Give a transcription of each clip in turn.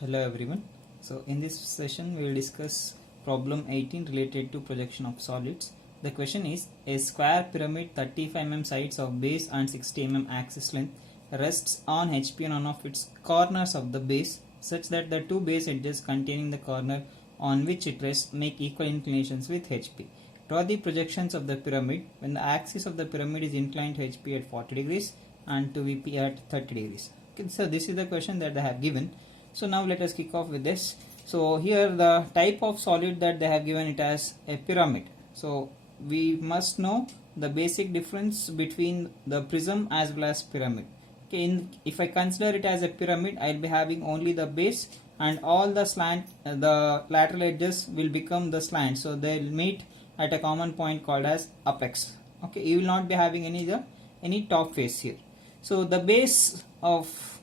Hello everyone. So in this session we will discuss problem 18 related to projection of solids. The question is, a square pyramid 35 mm sides of base and 60 mm axis length rests on HP on one of its corners of the base such that the two base edges containing the corner on which it rests make equal inclinations with HP. Draw the projections of the pyramid when the axis of the pyramid is inclined to HP at 40 degrees and to VP at 30 degrees. Okay, so this is the question that they have given. So now let us kick off with this. So here the type of solid that they have given it as a pyramid. So we must know the basic difference between the prism as well as pyramid. Okay, if I consider it as a pyramid, I will be having only the base and all the lateral edges will become the slant. So they will meet at a common point called as apex. Okay, you will not be having any top face here. So the base of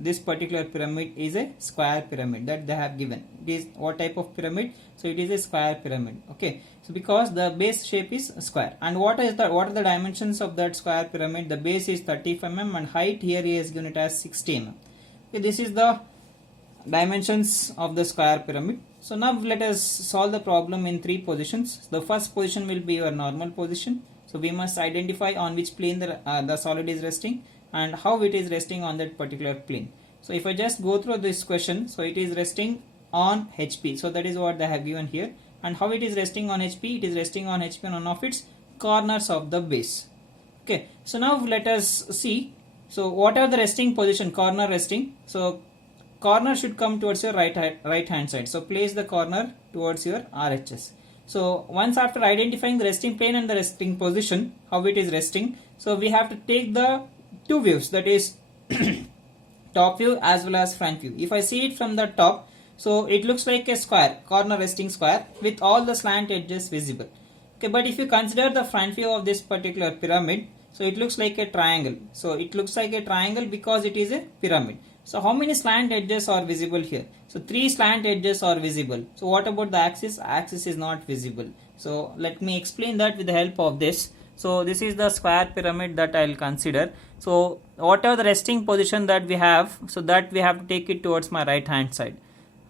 this particular pyramid is a square pyramid that they have given. It is what type of pyramid? So it is a square pyramid. Okay, so because the base shape is square, and what are the dimensions of that square pyramid? The base is 35 mm and height here he has given it as 60 mm. Okay, this is the dimensions of the square pyramid. So now let us solve the problem in three positions. The first position will be your normal position. So we must identify on which plane the solid is resting and how it is resting on that particular plane. So if I just go through this question, so it is resting on HP. So that is what they have given here. And how it is resting on HP? It is resting on HP on one of its corners of the base. Okay, so now let us see. So what are the resting position? Corner resting. So corner should come towards your right hand side. So place the corner towards your RHS. So once after identifying the resting plane and the resting position, how it is resting, so we have to take the two views, that is top view as well as front view. If I see it from the top, so it looks like a square, corner resting square with all the slant edges visible. Okay, but if you consider the front view of this particular pyramid, so it looks like a triangle. So it looks like a triangle because it is a pyramid. So how many slant edges are visible here? So 3 slant edges are visible. So what about the axis? Axis is not visible. So let me explain that with the help of this. So this is the square pyramid that I will consider. So whatever the resting position that we have, so that we have to take it towards my right hand side.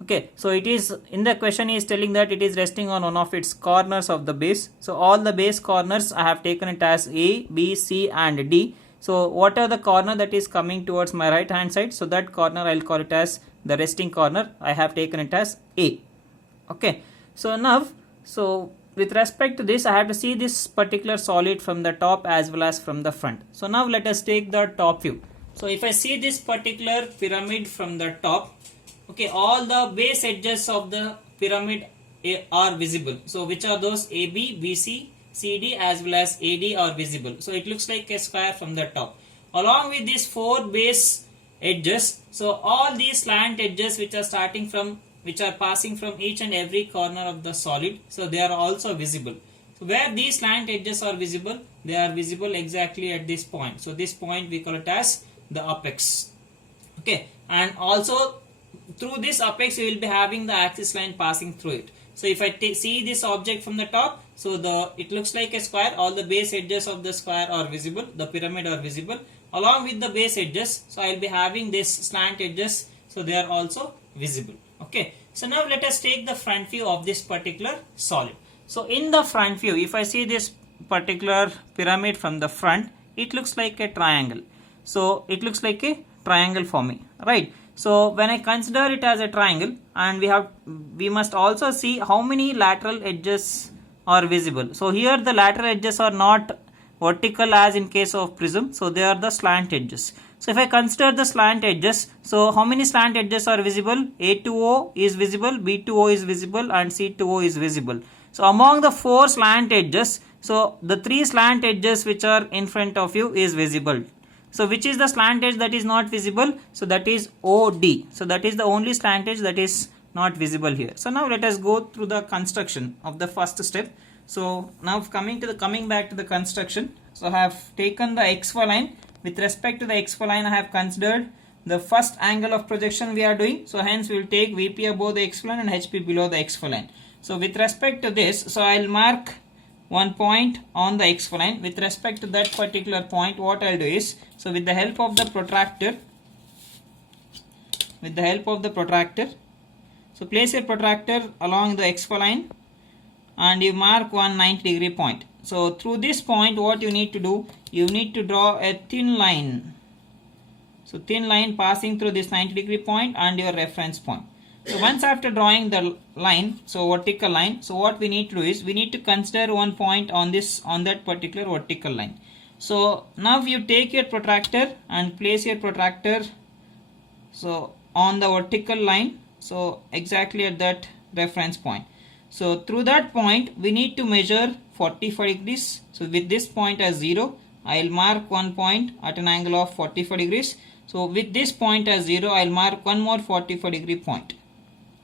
Okay, so it is in the question is telling that it is resting on one of its corners of the base. So all the base corners I have taken it as A, B, C and D. So what are the corner that is coming towards my right hand side? So that corner I will call it as the resting corner. I have taken it as A. Okay, so now with respect to this, I have to see this particular solid from the top as well as from the front. So now let us take the top view. So if I see this particular pyramid from the top, okay, all the base edges of the pyramid are visible. So which are those? AB, BC, CD as well as AD are visible. So it looks like a square from the top. Along with these 4 base edges, so all these slant edges which are passing from each and every corner of the solid, so they are also visible. So where these slant edges are visible, they are visible exactly at this point. So this point we call it as the apex. Okay, and also through this apex we will be having the axis line passing through it. So if I see this object from the top, so it looks like a square. All the base edges of the square are visible, the pyramid are visible. Along with the base edges, so I will be having this slant edges, so they are also visible. Okay, so now let us take the front view of this particular solid. So in the front view, if I see this particular pyramid from the front, it looks like a triangle. So it looks like a triangle for me, right? So when I consider it as a triangle, and we must also see how many lateral edges are visible. So here the lateral edges are not vertical as in case of prism, so they are the slant edges. So if I consider the slant edges, so how many slant edges are visible? A to O is visible, B to O is visible and C to O is visible. So among the 4 slant edges, so the 3 slant edges which are in front of you is visible. So which is the slant edge that is not visible? So that is OD. So that is the only slant edge that is not visible here. So now let us go through the construction of the first step. So now coming back to the construction. So I have taken the XY line. With respect to the XY line, I have considered the first angle of projection we are doing. So hence we will take VP above the XY line and HP below the XY line. So with respect to this, so I will mark one point on the XY line. With respect to that particular point, what I will do is, so with the help of the protractor, with the help of the protractor. So place a protractor along the XY line and you mark one 90-degree point. So through this point what you need to do, you need to draw a thin line. So thin line passing through this 90-degree point and your reference point. So once after drawing the line, so vertical line, so what we need to do is we need to consider one point on that particular vertical line. So now you take your protractor and place your protractor so on the vertical line, so exactly at that reference point. So through that point we need to measure 45 degrees. So with this point as 0, I will mark one point at an angle of 45 degrees. So with this point as 0, I will mark one more 45 degree point.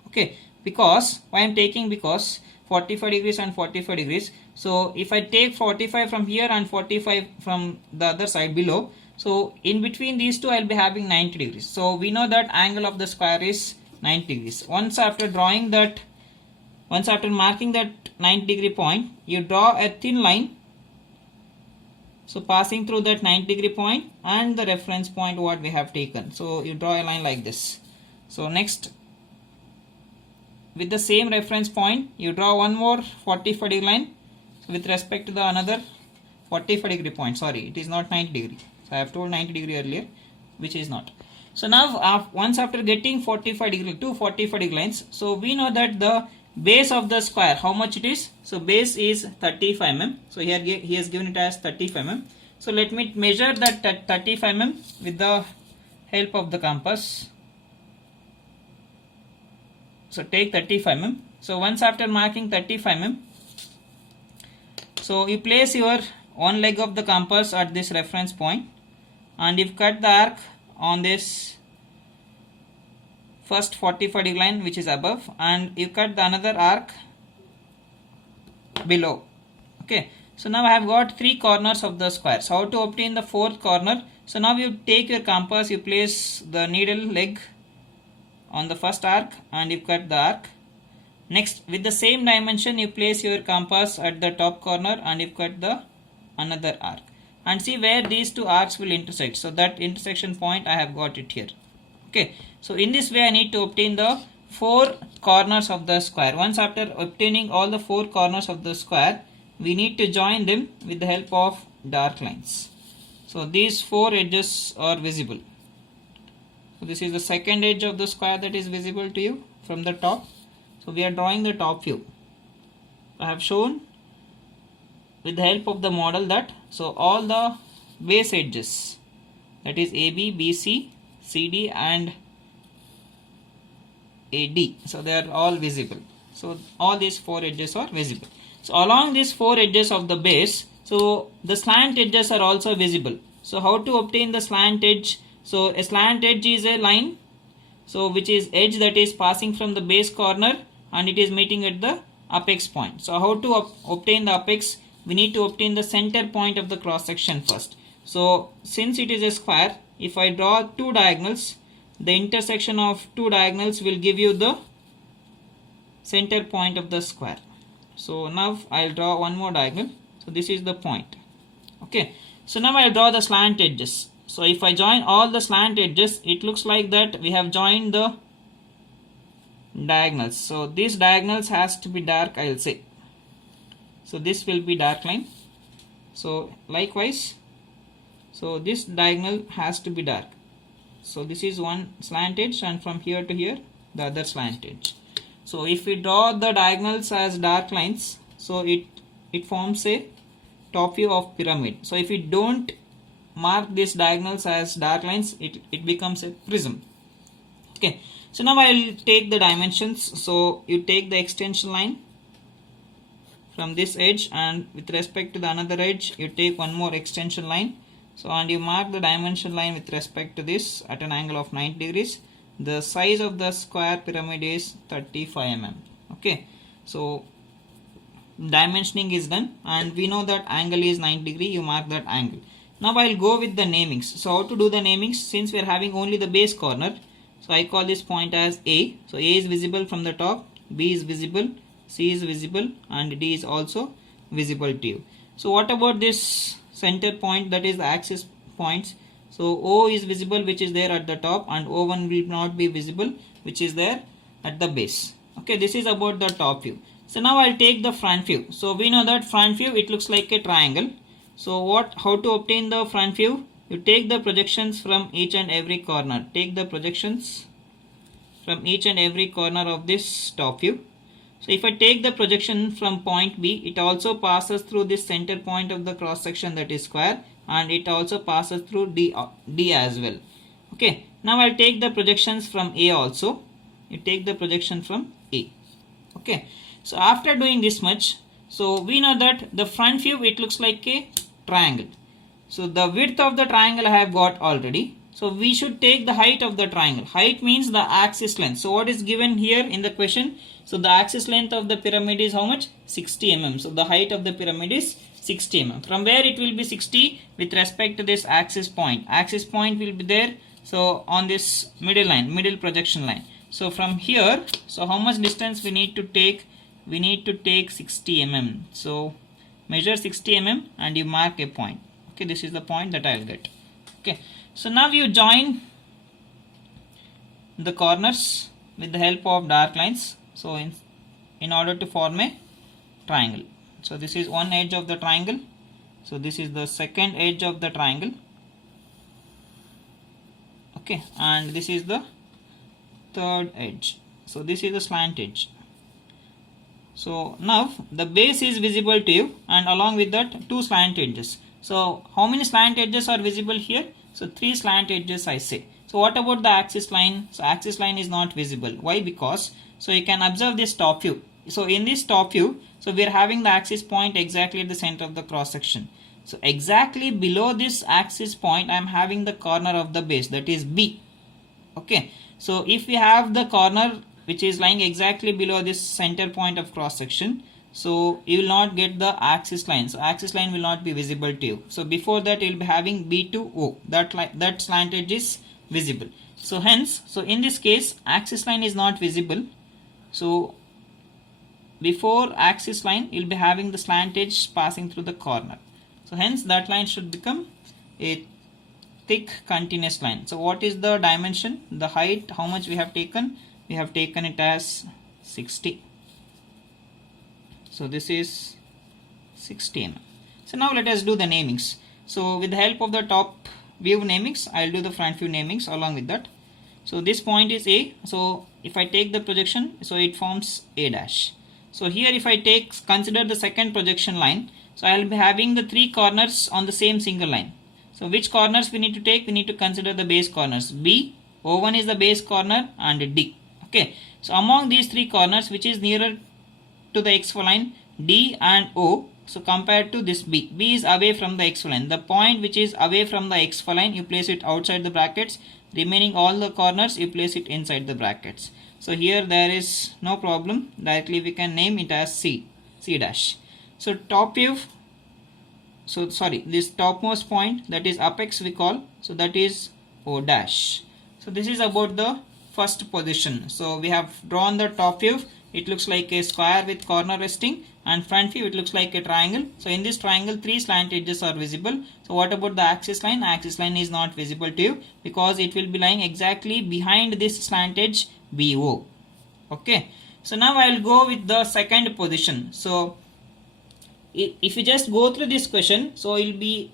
Okay, because why I am taking, because 45 degrees and 45 degrees. So if I take 45 from here and 45 from the other side below, so in between these two I will be having 90 degrees. So we know that angle of the square is 90 degrees. Once after marking that 90-degree point, you draw a thin line, so passing through that 90-degree point and the reference point what we have taken. So you draw a line like this. So next, with the same reference point, you draw one more 45 degree line with respect to the another 45 degree point. Sorry, it is not 90 degree. So I have told 90 degree earlier, which is not. So now once after getting 45 degree, two 45 degree lines, so we know that the base of the square, how much it is? So base is 35 mm. So here he has given it as 35 mm. So let me measure that 35 mm with the help of the compass. So take 35 mm. So once after marking 35 mm, so you place your one leg of the compass at this reference point and you cut the arc on this first 45 degree line which is above, and you cut the another arc below. Okay, so now I have got three corners of the square. So how to obtain the fourth corner? So now you take your compass, you place the needle leg on the first arc and you cut the arc. Next, with the same dimension, you place your compass at the top corner and you cut the another arc, and see where these two arcs will intersect. So that intersection point I have got it here. Okay, so in this way I need to obtain the four corners of the square. Once after obtaining all the four corners of the square, we need to join them with the help of dark lines. So these four edges are visible. So this is the second edge of the square that is visible to you from the top. So we are drawing the top view. I have shown with the help of the model that so all the base edges, that is AB, BC, CD and AD, so they are all visible. So all these four edges are visible. So along these four edges of the base, so the slant edges are also visible. So how to obtain the slant edge? So a slant edge is a line, so which is edge that is passing from the base corner and it is meeting at the apex point. So how to obtain the apex? We need to obtain the center point of the cross section first. So since it is a square, if I draw two diagonals, the intersection of two diagonals will give you the center point of the square. So now I'll draw one more diagonal. So this is the point. Okay, so now I'll draw the slant edges. So if I join all the slant edges, it looks like that we have joined the diagonals. So these diagonals has to be dark, I'll say. So this will be dark line. So likewise, so this diagonal has to be dark. So this is one slant edge and from here to here the other slant edge. So if we draw the diagonals as dark lines, so it forms a top view of pyramid. So if we don't mark these diagonals as dark lines, it becomes a prism. Okay, so now I will take the dimensions. So you take the extension line from this edge and with respect to the another edge you take one more extension line. So and you mark the dimension line with respect to this at an angle of 90 degrees. The size of the square pyramid is 35 mm. Okay, so dimensioning is done and we know that angle is 90 degree. You mark that angle. Now I'll go with the namings. So how to do the namings? Since we are having only the base corner, so I call this point as A. So A is visible from the top, B is visible, C is visible and D is also visible to you. So what about this center point, that is the axis points? So O is visible, which is there at the top, and O1 will not be visible, which is there at the base. Okay, this is about the top view. So now I'll take the front view. So we know that front view, it looks like a triangle. So how to obtain the front view? You take the projections from each and every corner. Take the projections from each and every corner of this top view. So if I take the projection from point B, it also passes through this center point of the cross section, that is square, and it also passes through D as well. Okay, now I'll take the projections from A also. You take the projection from A. Okay, so after doing this much, so we know that the front view, it looks like a triangle. So the width of the triangle I have got already. So we should take the height of the triangle. Height means the axis length. So what is given here in the question? So the axis length of the pyramid is how much? 60 mm. So the height of the pyramid is 60 mm. From where it will be 60 with respect to this axis point. Axis point will be there. So on this middle line, middle projection line. So from here, so how much distance we need to take? We need to take 60 mm. So measure 60 mm and you mark a point. Okay, this is the point that I will get. Okay, so now you join the corners with the help of dark lines. So in order to form a triangle. So this is one edge of the triangle. So this is the second edge of the triangle. Okay, and this is the third edge. So this is the slant edge. So now the base is visible to you, and along with that 2 slant edges. So how many slant edges are visible here? So 3 slant edges I say. So what about the axis line? So axis line is not visible. Why? Because so you can observe this top view. So in this top view, so we are having the axis point exactly at the center of the cross section. So exactly below this axis point I am having the corner of the base, that is B. Okay, so if we have the corner which is lying exactly below this center point of cross section, so you will not get the axis line. So axis line will not be visible to you. So before that you will be having B to O, that slant edge is visible. So hence, so in this case axis line is not visible. So before axis line you will be having the slant edge passing through the corner. So hence that line should become a thick continuous line. So what is the dimension? The height, how much we have taken? We have taken it as 60. So this is 60 mm. So now let us do the namings. So with the help of the top view namings, I will do the front view namings along with that. So this point is A. So if I take the projection, so it forms A dash. So here if I consider the second projection line, so I will be having the 3 corners on the same single line. So which corners we need to take? We need to consider the base corners. B, O1 is the base corner, and D. Okay, so among these 3 corners, which is nearer to the XY line, D and O. So compared to this B, B is away from the XY line. The point which is away from the XY line, you place it outside the brackets. Remaining all the corners, you place it inside the brackets. So here there is no problem. Directly we can name it as C dash. So top view, so sorry, this topmost point, that is apex we call, so that is O dash. So this is about the first position. So we have drawn the top view. It looks like a square with corner resting, and front view it looks like a triangle. So in this triangle 3 slant edges are visible. So what about the axis line? Axis line is not visible to you because it will be lying exactly behind this slant edge BO. Okay, so now I will go with the second position. So if you just go through this question, so we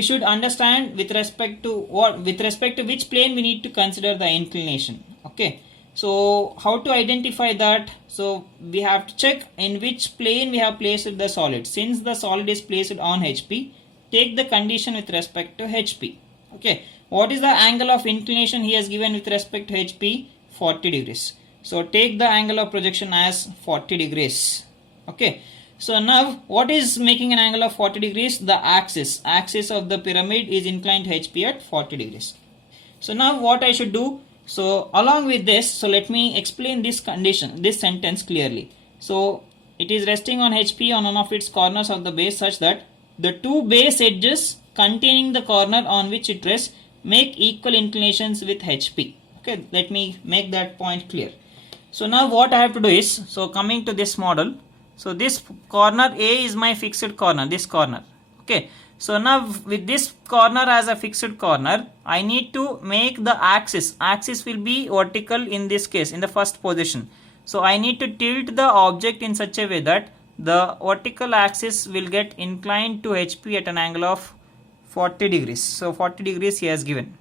should understand with respect to which plane we need to consider the inclination. Okay, so how to identify that? So we have to check in which plane we have placed the solid. Since the solid is placed on HP, take the condition with respect to HP. Okay, what is the angle of inclination he has given with respect to HP? 40 degrees. So take the angle of projection as 40 degrees. Okay, so now what is making an angle of 40 degrees? The axis of the pyramid is inclined HP at 40 degrees. So now what I should do? So along with this, so let me explain this condition, this sentence clearly. So it is resting on HP on one of its corners of the base such that the 2 base edges containing the corner on which it rests make equal inclinations with HP. Okay, let me make that point clear. So now what I have to do is, so coming to this model, so this corner A is my fixed corner, this corner. Okay, So now with this corner as a fixed corner, I need to make the axis will be vertical in this case, in the first position. So I need to tilt the object in such a way that the vertical axis will get inclined to HP at an angle of 40 degrees. So 40 degrees he has given.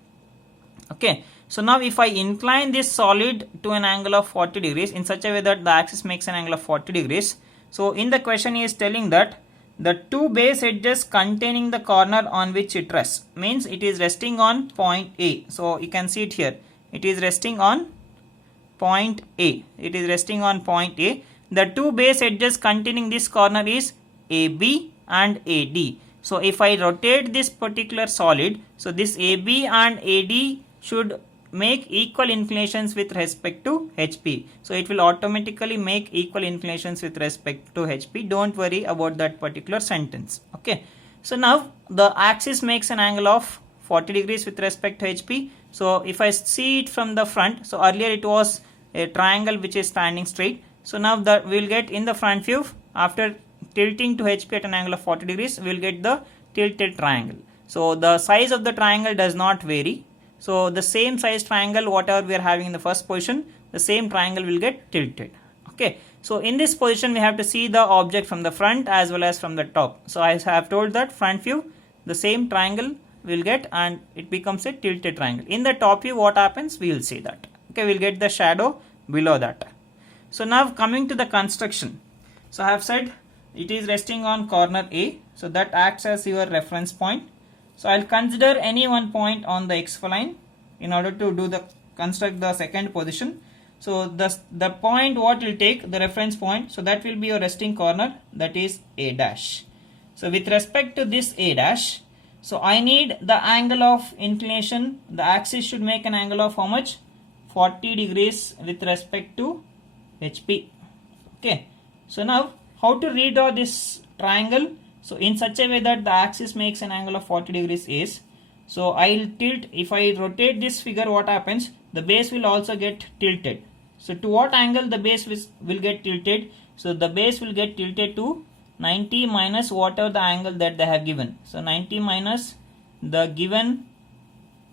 Okay. So now if I incline this solid to an angle of 40 degrees in such a way that the axis makes an angle of 40 degrees. So in the question he is telling that the two base edges containing the corner on which it rests, means it is resting on point A. So you can see it here. It is resting on point A. It is resting on point A. The two base edges containing this corner is AB and AD. So if I rotate this particular solid, so this AB and AD should make equal inclinations with respect to HP. So it will automatically make equal inclinations with respect to HP. Don't worry about that particular sentence. Okay. So now the axis makes an angle of 40 degrees with respect to HP. So if I see it from the front, so earlier it was a triangle which is standing straight. So now that we will get in the front view, after tilting to HP at an angle of 40 degrees, we will get the tilted triangle. So the size of the triangle does not vary. So the same size triangle whatever we are having in the first position, the same triangle will get tilted. Okay. So in this position we have to see the object from the front as well as from the top. So I have told that front view the same triangle will get and it becomes a tilted triangle. In the top view what happens, we will see that. Okay, we will get the shadow below that. So now coming to the construction. So I have said it is resting on corner A. So that acts as your reference point. So I will consider any one point on the XY line in order to construct the second position. So the point what will take, the reference point, so that will be your resting corner, that is A dash. So with respect to this A dash, so I need the angle of inclination, the axis should make an angle of how much? 40 degrees with respect to HP. Okay. So now how to redraw this triangle? So in such a way that the axis makes an angle of 40 degrees is, so I will tilt, if I rotate this figure what happens, the base will also get tilted. So to what angle the base will get tilted? So the base will get tilted to 90 minus whatever the angle that they have given. So 90 minus the given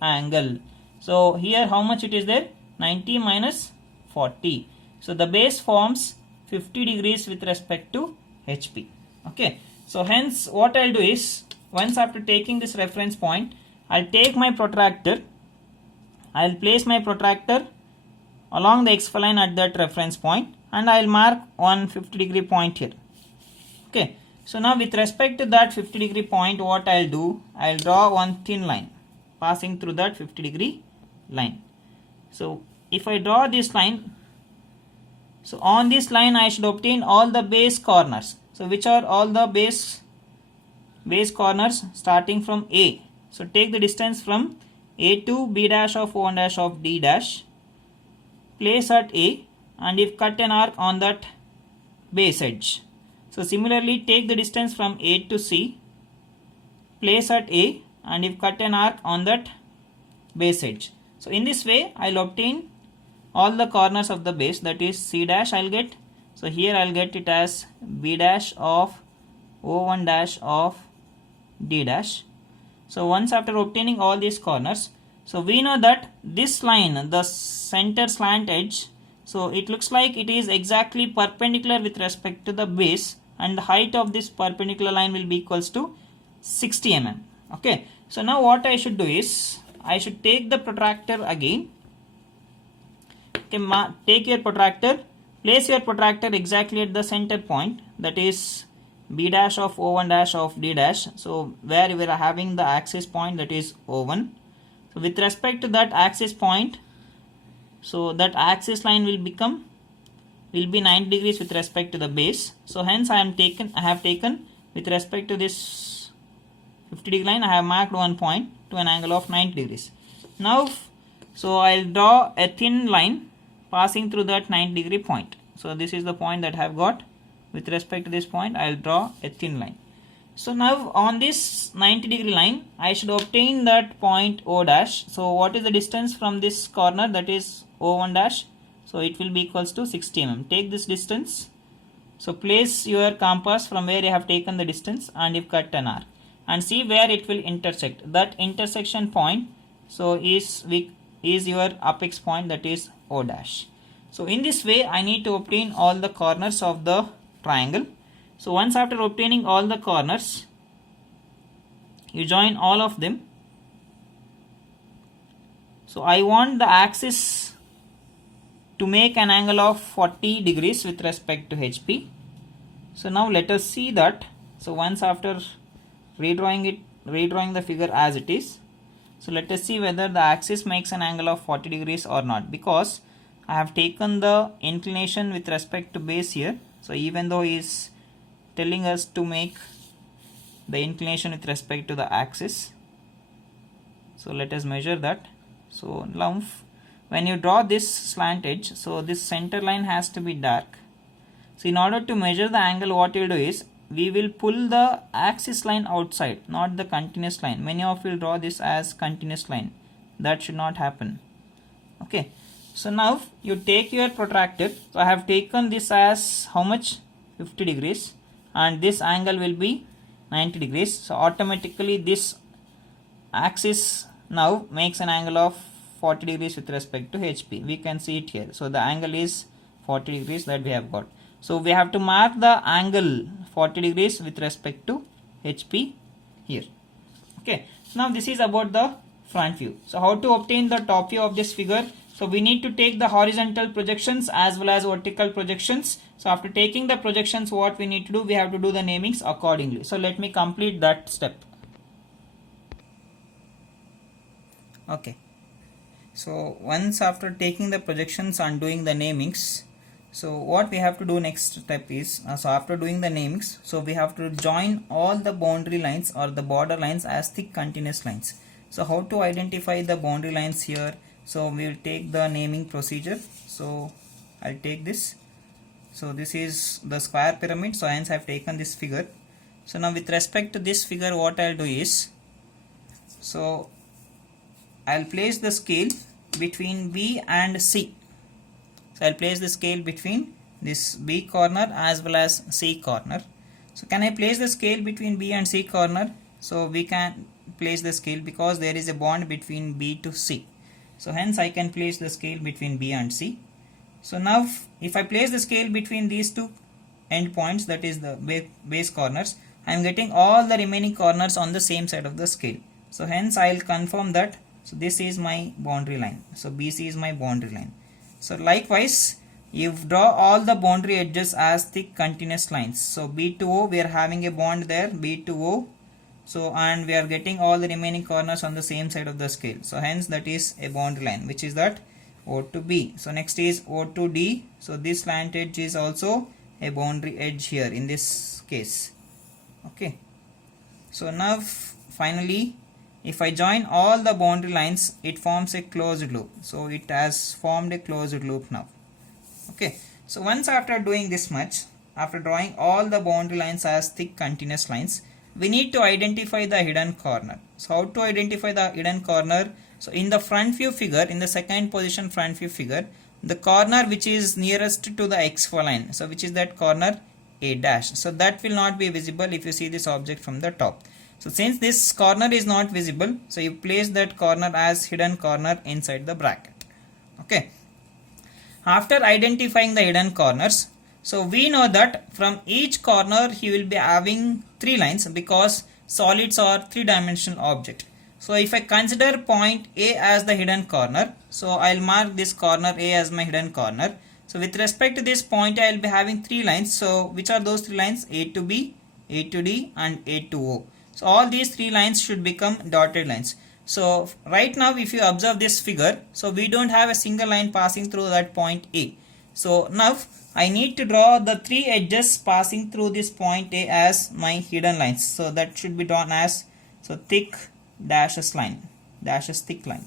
angle. So here how much it is there? 90 minus 40. So the base forms 50 degrees with respect to HP. Okay. So hence what I'll do is, once after taking this reference point, I'll take my protractor, I'll place my protractor along the XY line at that reference point and I'll mark one 50 degree point here. Okay. So now with respect to that 50 degree point, what I'll do, I'll draw one thin line passing through that 50 degree line. So if I draw this line, so on this line I should obtain all the base corners. So which are all the base corners starting from A. So take the distance from A to B dash of O1 dash of D dash. Place at A and if cut an arc on that base edge. So similarly take the distance from A to C. Place at A and if cut an arc on that base edge. So in this way I will obtain all the corners of the base, that is C dash I will get. So here I will get it as B dash of O1 dash of D dash. So once after obtaining all these corners, so we know that this line, the center slant edge, so it looks like it is exactly perpendicular with respect to the base and the height of this perpendicular line will be equals to 60 mm. Okay. So now what I should do is, I should take the protractor again. Okay, take your protractor. Place your protractor exactly at the center point, that is B dash of O1 dash of D dash. So where we are having the axis point, that is O1. So with respect to that axis point, so that axis line will be 90 degrees with respect to the base. So hence I have taken with respect to this 50 degree line, I have marked one point to an angle of 90 degrees. Now, so I will draw a thin line passing through that 90 degree point. So this is the point that I have got. With respect to this point, I will draw a thin line. So now on this 90 degree line, I should obtain that point O dash. So what is the distance from this corner, that is O1 dash? So it will be equals to 60 mm. Take this distance. So place your compass from where you have taken the distance and if cut an arc. and see where it will intersect. That intersection point so is your apex point, that is O dash. So in this way I need to obtain all the corners of the triangle. So once after obtaining all the corners, you join all of them. So I want the axis to make an angle of 40 degrees with respect to HP. So now let us see that. So once after redrawing the figure as it is, so let us see whether the axis makes an angle of 40 degrees or not, because I have taken the inclination with respect to base here. So even though he is telling us to make the inclination with respect to the axis, so let us measure that. So now when you draw this slant edge, so this center line has to be dark. So in order to measure the angle, what you will do is we will pull the axis line outside, not the continuous line. Many of you will draw this as continuous line. That should not happen. Okay. So now you take your protractor. So I have taken this as how much? 50 degrees, and this angle will be 90 degrees. So automatically this axis now makes an angle of 40 degrees with respect to HP. We can see it here. So the angle is 40 degrees that we have got. So we have to mark the angle 40 degrees with respect to HP here. Okay. Now this is about the front view. So how to obtain the top view of this figure? So we need to take the horizontal projections as well as vertical projections. So after taking the projections, what we need to do? We have to do the namings accordingly. So let me complete that step. Okay. So once after taking the projections and doing the namings, so what we have to do next step is, so after doing the namings, so we have to join all the boundary lines or the border lines as thick continuous lines. So how to identify the boundary lines here? So we will take the naming procedure. So I'll take this. So this is the square pyramid. So hence I have taken this figure. So now with respect to this figure, what I'll do is, so I'll place the scale between B and C. So I'll place the scale between this B corner as well as C corner. So can I place the scale between B and C corner? So we can place the scale because there is a bond between B to C. So hence I can place the scale between B and C. So now if I place the scale between these two end points, that is the base corners, I am getting all the remaining corners on the same side of the scale. So hence I will confirm that. So this is my boundary line. So BC is my boundary line. So likewise, you draw all the boundary edges as thick continuous lines. So B to O, we are having a bond there, B to O. So and we are getting all the remaining corners on the same side of the scale. So hence that is a boundary line, which is that O to B. So next is O to D. So this slant edge is also a boundary edge here in this case. Okay. So now finally, if I join all the boundary lines, it forms a closed loop. So it has formed a closed loop now. Okay. So once after doing this much, after drawing all the boundary lines as thick continuous lines, we need to identify the hidden corner. So how to identify the hidden corner? So in the front view figure, in the second position front view figure, the corner which is nearest to the XY line, so which is that corner A dash. So that will not be visible if you see this object from the top. So since this corner is not visible, so you place that corner as hidden corner inside the bracket. Okay. After identifying the hidden corners, so we know that from each corner he will be having 3 lines because solids are 3-dimensional object. So if I consider point A as the hidden corner, so I'll mark this corner A as my hidden corner. So with respect to this point, I'll be having 3 lines. So which are those 3 lines? A to B, A to D and A to O. So all these 3 lines should become dotted lines. So right now if you observe this figure, so we don't have a single line passing through that point A. So now I need to draw the 3 edges passing through this point A as my hidden lines. So that should be drawn as, so thick dashes line, dashes thick line.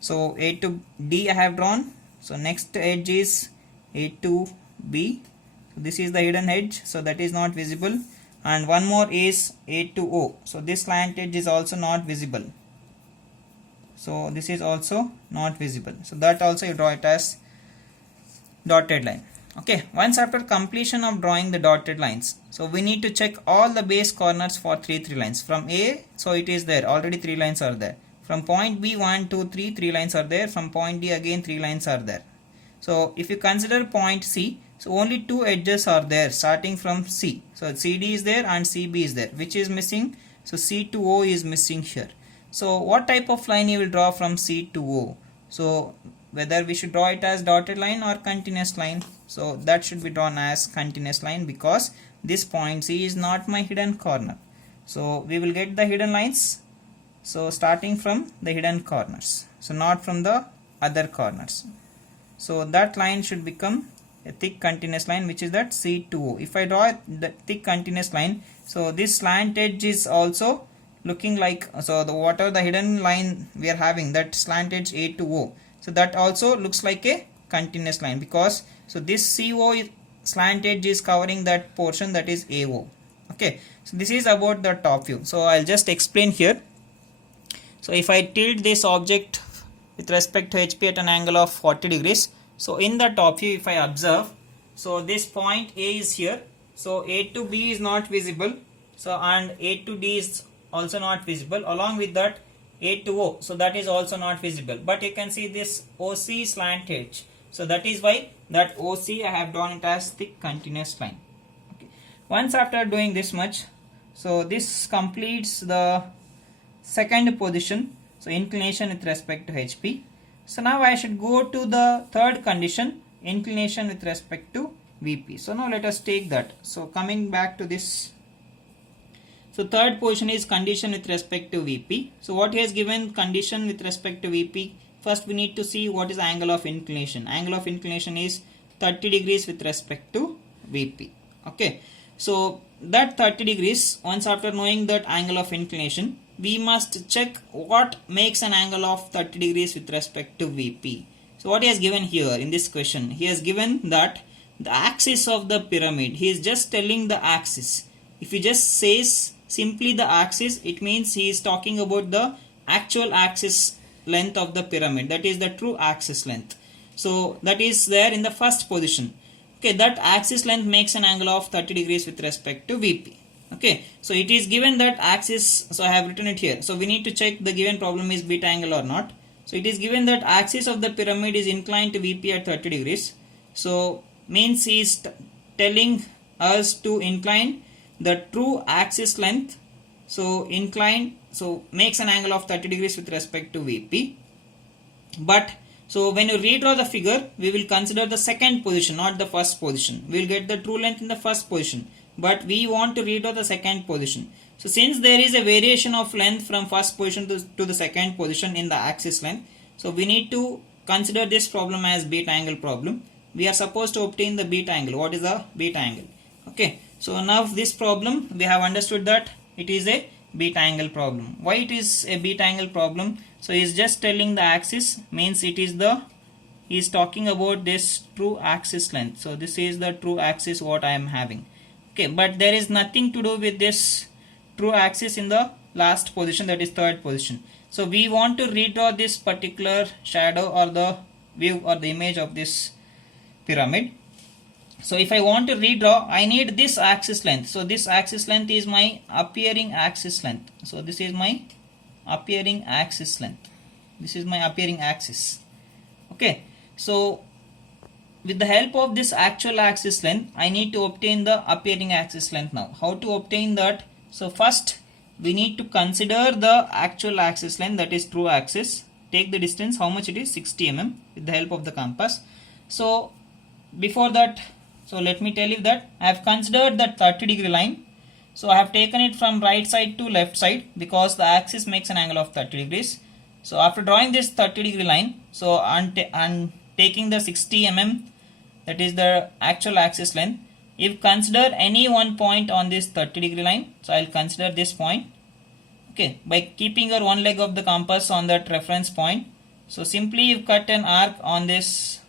So A to D I have drawn. So next edge is A to B. So this is the hidden edge, so that is not visible. And one more is A to O. So this slant edge is also not visible. So this is also not visible. So that also you draw it as dotted line. Okay, once after completion of drawing the dotted lines, so we need to check all the base corners for three lines from A. So it is there, already 3 lines are there. From point B, 1 2 3 3 lines are there. From point D again 3 lines are there. So if you consider point C, so only 2 edges are there starting from C. So CD is there and CB is there. Which is missing? So C to O is missing here. So what type of line you will draw from C to O? So whether we should draw it as dotted line or continuous line. So that should be drawn as continuous line, because this point C is not my hidden corner. So we will get the hidden lines. So starting from the hidden corners. So not from the other corners. So that line should become a thick continuous line, which is that C to O. If I draw the thick continuous line, so this slant edge is also looking like, so the whatever the hidden line we are having, that slant edge A to O, so that also looks like a continuous line, because so this CO slant edge is covering that portion, that is AO. Okay, so this is about the top view. So I'll just explain here. So if I tilt this object with respect to HP at an angle of 40 degrees, so in the top view if I observe, so this point A is here, so A to B is not visible, so and A to D is also not visible, along with that A to O, so that is also not visible, but you can see this OC slant edge, so that is why that OC I have drawn it as thick continuous line. Okay. Once after doing this much, so this completes the second position, so inclination with respect to HP. So now I should go to the third condition, inclination with respect to VP. So now let us take that. So coming back to this, so third position is condition with respect to VP. So what he has given condition with respect to VP, first we need to see what is angle of inclination. Angle of inclination is 30 degrees with respect to VP. Okay, so that 30 degrees, once after knowing that angle of inclination, we must check what makes an angle of 30 degrees with respect to VP. So what he has given here in this question, he has given that the axis of the pyramid, he is just telling the axis. If he just says simply the axis, it means he is talking about the actual axis length of the pyramid, that is the true axis length. So that is there in the first position. Okay, that axis length makes an angle of 30 degrees with respect to VP. Okay, so it is given that axis, so I have written it here. So we need to check the given problem is beta angle or not. So it is given that axis of the pyramid is inclined to VP at 30 degrees. So means he is telling us to incline the true axis length. So incline, so makes an angle of 30 degrees with respect to VP. But so when you redraw the figure, we will consider the second position, not the first position. We will get the true length in the first position, but we want to redraw the second position. So since there is a variation of length from first position to the second position in the axis length, so we need to consider this problem as beta angle problem. We are supposed to obtain the beta angle. What is the beta angle? Okay, so now this problem we have understood that it is a beta angle problem. Why it is a beta angle problem? So he is just telling the axis, means it is the, he is talking about this true axis length. So this is the true axis what I am having. Okay, but there is nothing to do with this true axis in the last position, that is third position. So we want to redraw this particular shadow or the view or the image of this pyramid. So if I want to redraw, I need this axis length. So this axis length is my appearing axis length. So this is my appearing axis length. This is my appearing axis. Okay, so with the help of this actual axis length, I need to obtain the appearing axis length now. How to obtain that? So first we need to consider the actual axis length, that is true axis. Take the distance, how much it is, 60 mm, with the help of the compass. So before that, so let me tell you that I have considered that 30 degree line. So I have taken it from right side to left side because the axis makes an angle of 30 degrees. So after drawing this 30 degree line, so and taking the 60 mm, that is the actual axis length. If consider any one point on this 30 degree line, so I will consider this point. Okay, by keeping your one leg of the compass on that reference point. So simply you cut an arc on this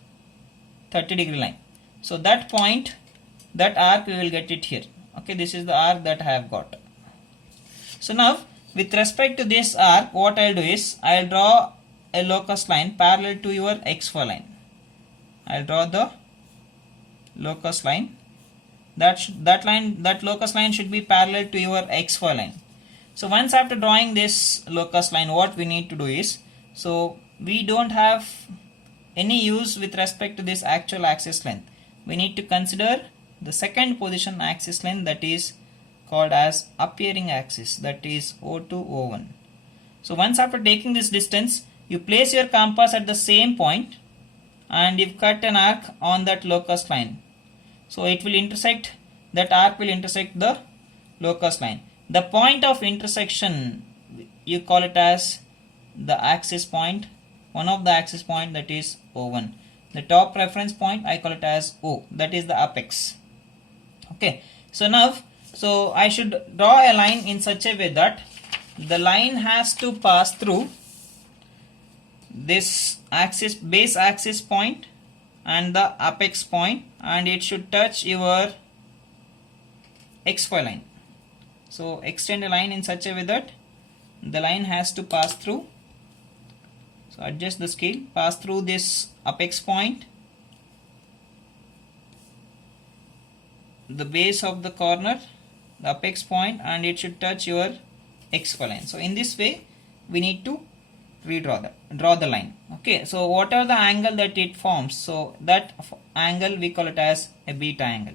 30 degree line. So that point, that arc we will get it here. Okay, this is the arc that I have got. So now with respect to this arc, what I will do is I will draw a locus line parallel to your xy line. I will draw the locus line. That locus line should be parallel to your xy line. So once after drawing this locus line, what we need to do is, so we don't have any use with respect to this actual axis length. We need to consider the second position axis length, that is called as appearing axis, that is O2, O1. So once after taking this distance, you place your compass at the same point and you cut an arc on that locus line. So it will intersect, that arc will intersect the locus line. The point of intersection, you call it as the axis point, one of the axis point, that is O1. The top reference point, I call it as O, that is the apex. Okay, so now, so I should draw a line in such a way that the line has to pass through this axis, base axis point and the apex point, and it should touch your xy line. So extend a line in such a way that the line has to pass through. So adjust the scale, pass through this apex point, the base of the corner, the apex point, and it should touch your xy line. So in this way we need to draw the line. Okay, so whatever the angle that it forms, so that angle we call it as a beta angle.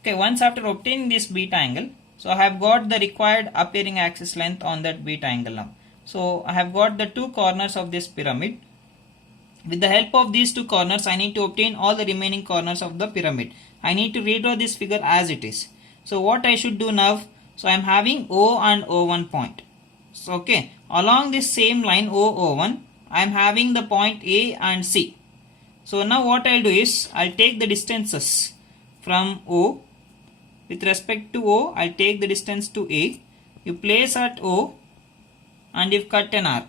Okay, once after obtaining this beta angle, so I have got the required appearing axis length on that beta angle now. So I have got the two corners of this pyramid. With the help of these two corners, I need to obtain all the remaining corners of the pyramid. I need to redraw this figure as it is. So what I should do now, so I am having O and O1 point. So okay, along this same line O1, I am having the point A and C. So now what I will do is, I will take the distances from O. With respect to O, I will take the distance to A. You place at O and you cut an arc.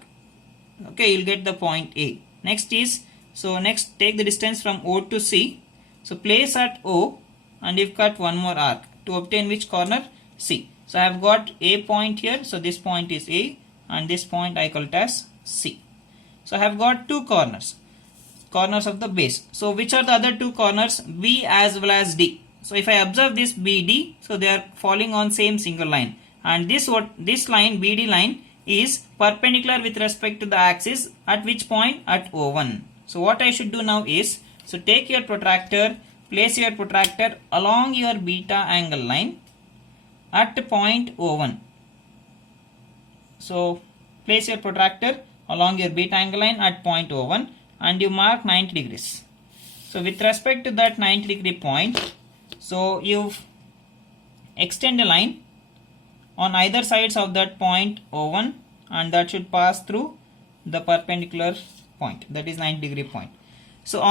Okay, you will get the point A. Next is, so next take the distance from O to C. So place at O and you cut one more arc to obtain which corner? C. So I have got A point here. So this point is A and this point I call it as C. So I have got two corners of the base. So which are the other two corners? B as well as D. So if I observe this BD, so they are falling on same single line, and this line BD line is perpendicular with respect to the axis at which point? At O1. So what I should do now is, so take your protractor, place your protractor along your beta angle line at point O1. So place your protractor along your beta angle line at point O1 and you mark 90 degrees. So with respect to that 90 degree point, so you extend a line on either sides of that point O1 and that should pass through the perpendicular point, that is 90 degree point.